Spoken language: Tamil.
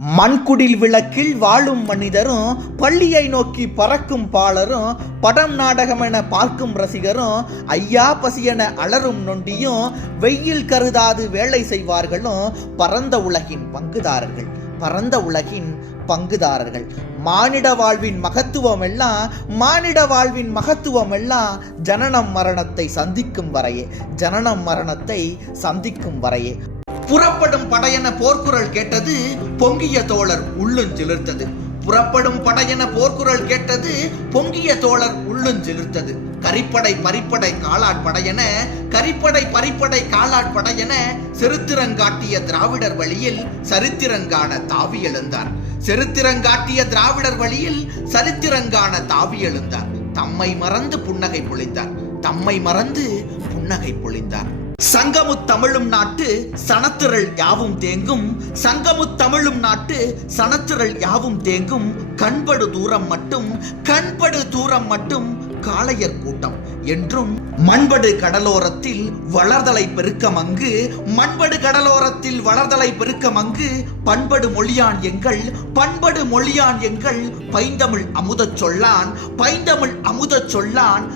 மண்குடில் விளக்கில் வாழும் மனிதரும் பள்ளியை நோக்கி பறக்கும் பாலரும் படம் நாடகம் என பார்க்கும் ரசிகரும் ஐயா பசியென அலரும் நொண்டியும் வெயில் கருதாது வேலை செய்வார்களும் பரந்த உலகின் பங்குதாரர்கள். பரந்த உலகின் பங்குதாரர்கள். மானிட வாழ்வின் மகத்துவம் எல்லாம் மானிட வாழ்வின் மகத்துவம் எல்லாம் ஜனனம் மரணத்தை சந்திக்கும் வரையே. ஜனனம் மரணத்தை சந்திக்கும் வரையே. புறப்படும் படையென போர்க்குரல் கேட்டது பொங்கிய தோழர் உள்ளுஞ்சிலிர்த்தது புறப்படும் படையென போர்க்குரல் கேட்டது பொங்கிய தோழர் உள்ளுஞ்சிலிர்த்தது கரிப்படை பரிப்படை காலாட்படையென கரிப்படை பரிப்படை காலாட்படையென செருத்திரங்காட்டிய திராவிடர் வழியில் சரித்திரங்கான தாவி எழுந்தார். செருத்திரங்காட்டிய திராவிடர் வழியில் சரித்திரங்கான தாவி எழுந்தார். தம்மை மறந்து புன்னகை பொழிந்தார். தம்மை மறந்து புன்னகை பொழிந்தார். சங்கமு தமிழும் நாட்டு சனத்திரள் யாவும் தேங்கும். சங்கமு தமிழும் நாட்டு சனத்திரள் யாவும் தேங்கும். கண்படு தூரம் மட்டும் கண்படு தூரம் மட்டும் காளையர் கூட்டம் என்றும். மண்படு கடலோரத்தில் வளர்தலை பெருக்கம் அங்கு மண்படு கடலோரத்தில் வளர்தலை பெருக்கம் அங்கு பண்படு மொழியான் எங்கள் பண்படு மொழியான் எங்கள். பைந்தமிழ் அமுதச் சொல்லான் பைந்தமிழ் அமுதச் சொல்லான்